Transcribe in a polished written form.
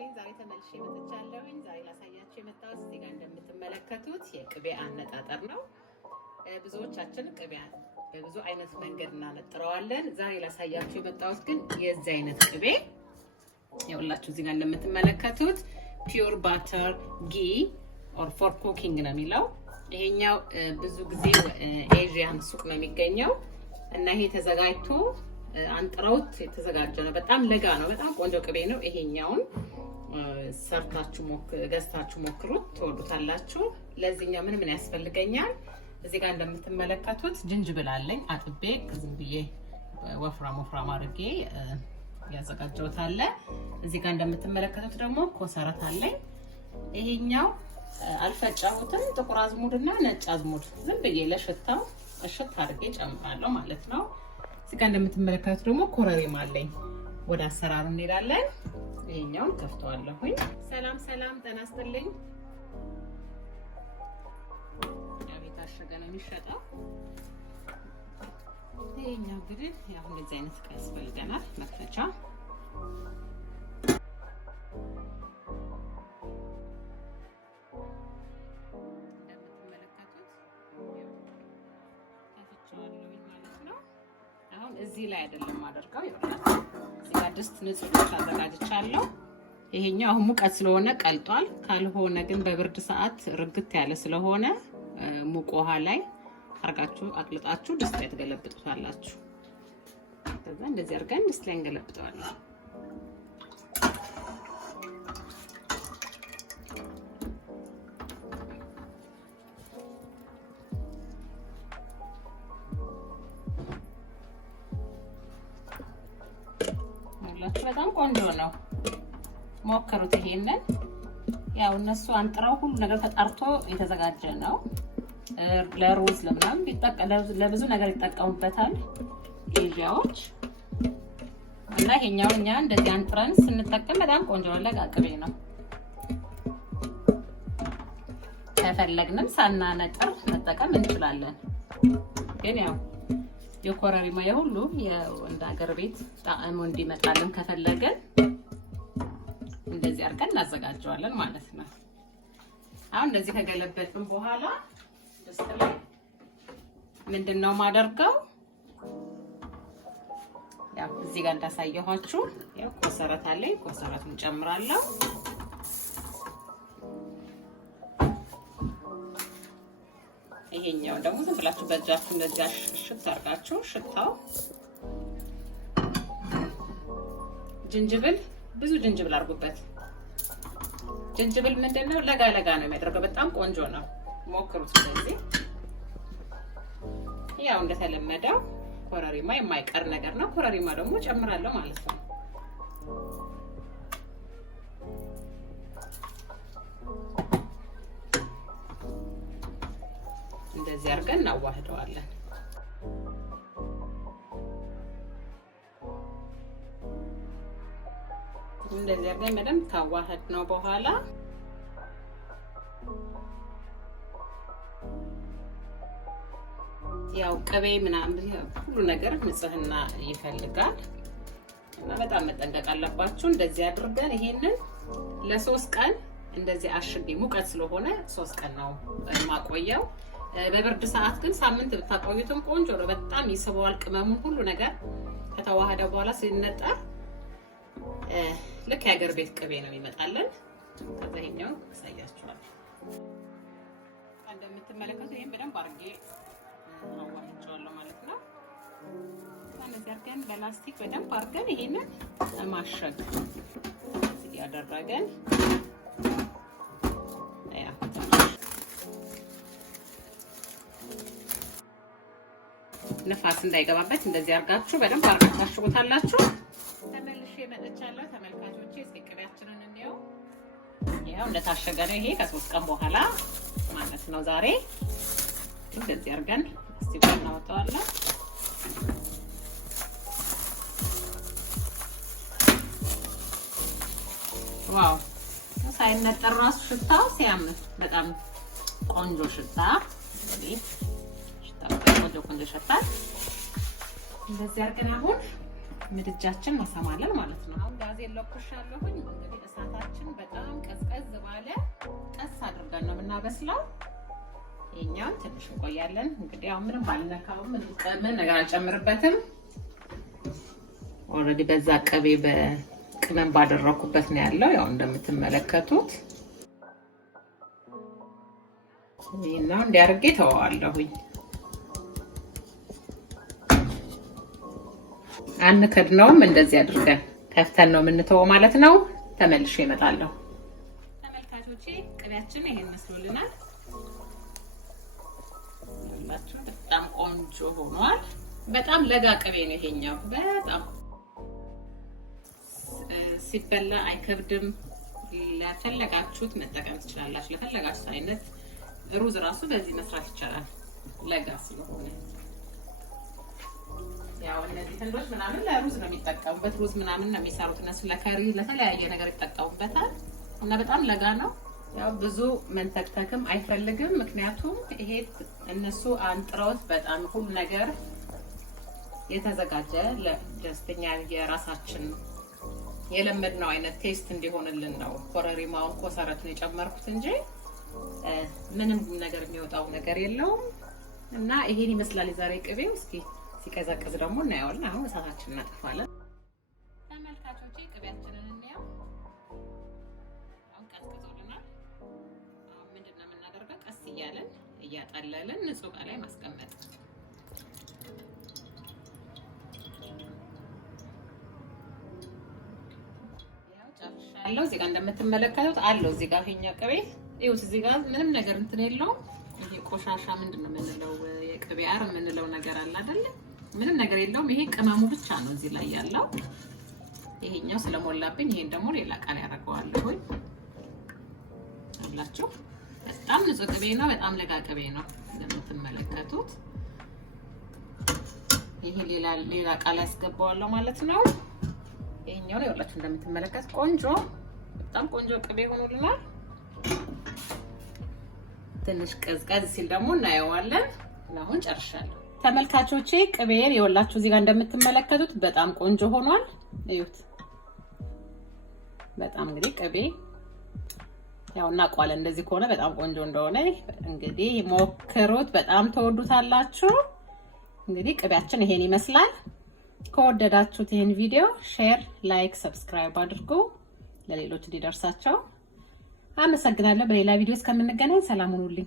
ይስጥልኝ ዛሬ ተመልሼ መጥቻለሁኝ። ዛሬ ላሳያችሁ የመጣሁት እዚህ ጋር እንደምትመለከቱት የቅቤ አነጣጠር ነው። ብዙዎቻችን ቅቤ በብዙ አይነት መንገድ እናነጥረዋለን። ዛሬ ላሳያችሁ የመጣሁት ግን የዚህ አይነት ቅቤ ይኸውላችሁ እዚህ ጋር እንደምትመለከቱት ፒውር ባተር ጊ ኦር ፎር ኩኪንግ ነው የሚለው። ይሄኛው ብዙ ጊዜ ኤዥያን ሱቅ ነው የሚገኘው እና ይሄ ተዘጋጅቶ አንጥረውት የተዘጋጀ ነው። በጣም ለጋ ነው። በጣም ቆንጆ ቅቤ ነው። ይሄኛውን ሰርታችሁ ገዝታችሁ ሞክሩት፣ ትወዱታላችሁ። ለዚህኛው ምን ያስፈልገኛል? እዚህ ጋር እንደምትመለከቱት ዝንጅብል አለኝ። አጥቤ ዝም ብዬ ወፍራም አድርጌ ያዘጋጀሁት አለ። እዚህ ጋር እንደምትመለከቱት ደግሞ ኮሰረት አለኝ። ይሄኛው አልፈጫሁትም። ጥቁር አዝሙድና ነጭ አዝሙድ ዝም ብዬ ለሽታው እሽት አድርጌ ጨምራለሁ ማለት ነው። እዚህ ጋር እንደምትመለከቱት ደግሞ ኮረሪማ አለኝ። ወደ አሰራሩ እንሄዳለን። ይሄኛውን ከፍተዋለሁኝ። ሰላም ጤና ይስጥልኝ። ያቤት አሸገ ነው የሚሸጠው። ይሄኛው እንግዲህ ያው እንደዚህ አይነት ዕቃ ያስፈልገናል። መክፈቻ እዚህ ላይ አይደለም ማደርገው። እዚህ ጋር ድስት ንጹህ አዘጋጅቻለሁ። ይሄኛው አሁን ሙቀት ስለሆነ ቀልጧል። ካልሆነ ግን በብርድ ሰዓት ርግት ያለ ስለሆነ ሙቅ ውሃ ላይ አርጋችሁ አቅልጣችሁ ድስት ላይ ትገለብጡታላችሁ። ከዛ እንደዚህ አርገን ድስት ላይ እንገለብጠዋለን። በጣም ቆንጆ ነው። ሞክሩት ይሄንን። ያው እነሱ አንጥረው ሁሉ ነገር ተጣርቶ የተዘጋጀ ነው። ለሩዝ ለምናምን ለብዙ ነገር ይጠቀሙበታል ኤዥያዎች። እና ይሄኛው እኛ እንደዚህ አንጥረን ስንጠቀም በጣም ቆንጆ ነው። ለጋ ቅቤ ነው። ከፈለግንም ሳናነጥር መጠቀም እንችላለን። ግን ያው የኮረሪማ የሁሉ የወንድ ሀገር ቤት ጣዕሙ እንዲመጣልን ከፈለገን እንደዚህ አድርገን እናዘጋጀዋለን ማለት ነው። አሁን እንደዚህ ከገለበጥን በኋላ ድስት ላይ ምንድነው ማደርገው? ያው እዚህ ጋር እንዳሳየኋችሁ ያው ኮሰረት አለኝ። ኮሰረቱን ጨምራለሁ። ይሄኛው ደግሞ ዝም ብላችሁ በእጃችሁ እንደዚህ ሽት አድርጋችሁ ሽታው ዝንጅብል ብዙ ዝንጅብል አድርጉበት። ዝንጅብል ምንድነው ለጋ ነው የሚያደርገው። በጣም ቆንጆ ነው። ሞክሩት እንደዚህ። ያው እንደተለመደው ኮረሪማ የማይቀር ነገር ነው። ኮረሪማ ደግሞ ጨምራለሁ ማለት ነው። እንደዚህ አድርገን እናዋህደዋለን። እንደዚህ አድርገን በደንብ ካዋህድ ነው በኋላ ያው ቅቤ ምናምን ሁሉ ነገር ንጽህና ይፈልጋል እና በጣም መጠንቀቅ አለባችሁ። እንደዚህ አድርገን ይሄንን ለ3 ቀን እንደዚህ አሽጌ ሙቀት ስለሆነ 3 ቀን ነው ማቆየው። በብርድ ሰዓት ግን ሳምንት ብታቆዩትም ቆንጆ ነው። በጣም ይስበዋል ቅመሙን ሁሉ ነገር ከተዋሃደ በኋላ ሲነጠር ልክ የሀገር ቤት ቅቤ ነው የሚመጣልን። ከዛ ይሄኛው ያሳያችኋል። እንደምትመለከቱት ይሄን በደንብ አድርጌ አዋህጃለሁ ማለት ነው። እንደዚህ አድርገን በላስቲክ በደንብ አድርገን ይሄንን ማሸግ ያደረገን ንፋስ እንዳይገባበት እንደዚህ አርጋችሁ በደንብ አርጋችሁ ታሽጉታላችሁ። ተመልሼ መጥቻለሁ ተመልካቾቼ። እስኪ ቅቤያችንን እንየው። ያው እንደታሸገ ነው ይሄ ከ3 ቀን በኋላ ማለት ነው። ዛሬ እንደዚህ አርገን እስቲ እናወጣዋለን። ዋው ሳይነጠር ራሱ ሽታው ሲያምር በጣም ቆንጆ ሽታ ቆንጆ ሽታ። እንደዚህ አድርገን አሁን ምድጃችን ማሳማለን ማለት ነው። አሁን ጋዝ ለኩሻለሁኝ። እንግዲህ እሳታችን በጣም ቀዝቀዝ ባለ ቀስ አድርገን ነው የምናበስለው። የኛው ትንሽ እንቆያለን። እንግዲህ አሁን ምንም ባልነካውም ምን ነገር አልጨምርበትም። ኦልሬዲ በዛ ቅቤ በቅመም ባደረኩበት ነው ያለው። ያው እንደምትመለከቱት ይሄና እንዲያርጌ ተዋዋለሁኝ። አንከድነውም፣ እንደዚህ አድርገን ከፍተን ነው የምንተወው ማለት ነው። ተመልሼ እመጣለሁ። ተመልካቾቼ ቅቤያችን ይሄን መስሎልናል። በጣም ቆንጆ ሆኗል። በጣም ለጋ ቅቤ ነው ይሄኛው። በጣም ሲበላ አይከብድም። ለፈለጋችሁት መጠቀም ትችላላችሁ። ለፈለጋችሁት አይነት ሩዝ ራሱ በዚህ መስራት ይቻላል። ለጋ ስለሆነ ያው እነዚህ ህንዶች ምናምን ለሩዝ ነው የሚጠቀሙበት። ሩዝ ምናምን ነው የሚሰሩት እነሱ ለከሪ ለተለያየ ነገር ይጠቀሙበታል። እና በጣም ለጋ ነው። ያው ብዙ መንተክተክም አይፈልግም። ምክንያቱም ይሄ እነሱ አንጥረውት በጣም ሁሉ ነገር የተዘጋጀ ለደስተኛ የራሳችን የለመድነው አይነት ቴስት እንዲሆንልን ነው ኮረሪማውን ኮሰረቱን የጨመርኩት እንጂ ምንም ነገር የሚወጣው ነገር የለውም። እና ይሄን ይመስላል የዛሬ ቅቤው። እስኪ ሲቀዘቅዝ ደግሞ እናየዋለን። አሁን እሳታችንን እናጠፋለን። ተመልካቾቼ ቅቤያችንን እናየው። አሁን ቀዝቅዞልናል። አሁን ምንድነው የምናደርገው? ቀስ እያለን እያጠለልን ንጹህ ዕቃ ላይ ማስቀመጥ። ያው ጨርሻለሁ። እዚህ ጋር እንደምትመለከቱት አለው እዚህ ጋር ይሄኛ ቅቤ ይሁት እዚህ ጋር ምንም ነገር እንትን የለውም። ይሄ ቆሻሻ ምንድነው የምንለው የቅቤ አር የምንለው ነገር አለ አይደል? ምንም ነገር የለውም። ይሄ ቅመሙ ብቻ ነው እዚህ ላይ ያለው። ይሄኛው ስለሞላብኝ ይሄን ደግሞ ሌላ ቃል ያደርገዋለሁ። አላችሁ በጣም ንጹህ ቅቤ ነው። በጣም ለጋ ቅቤ ነው እንደምትመለከቱት። ይሄ ሌላ ቃል ያስገባዋለሁ ማለት ነው። ይሄኛው ነው ያላችሁ እንደምትመለከቱት ቆንጆ በጣም ቆንጆ ቅቤ ሆኖልናል። ትንሽ ቀዝቀዝ ሲል ደግሞ እናየዋለን። አሁን ጨርሻለሁ። ተመልካቾቼ ቅቤን ይወላችሁ እዚህ ጋር እንደምትመለከቱት በጣም ቆንጆ ሆኗል። እዩት። በጣም እንግዲህ ቅቤ ያው እናውቀዋለን እንደዚህ ከሆነ በጣም ቆንጆ እንደሆነ። እንግዲህ ሞክሩት፣ በጣም ተወዱታላችሁ። እንግዲህ ቅቤያችን ይሄን ይመስላል። ከወደዳችሁት ይሄን ቪዲዮ ሼር፣ ላይክ፣ ሰብስክራይብ አድርጉ ለሌሎች እንዲደርሳቸው። አመሰግናለሁ። በሌላ ቪዲዮ እስከምንገናኝ ሰላም ሁኑልኝ።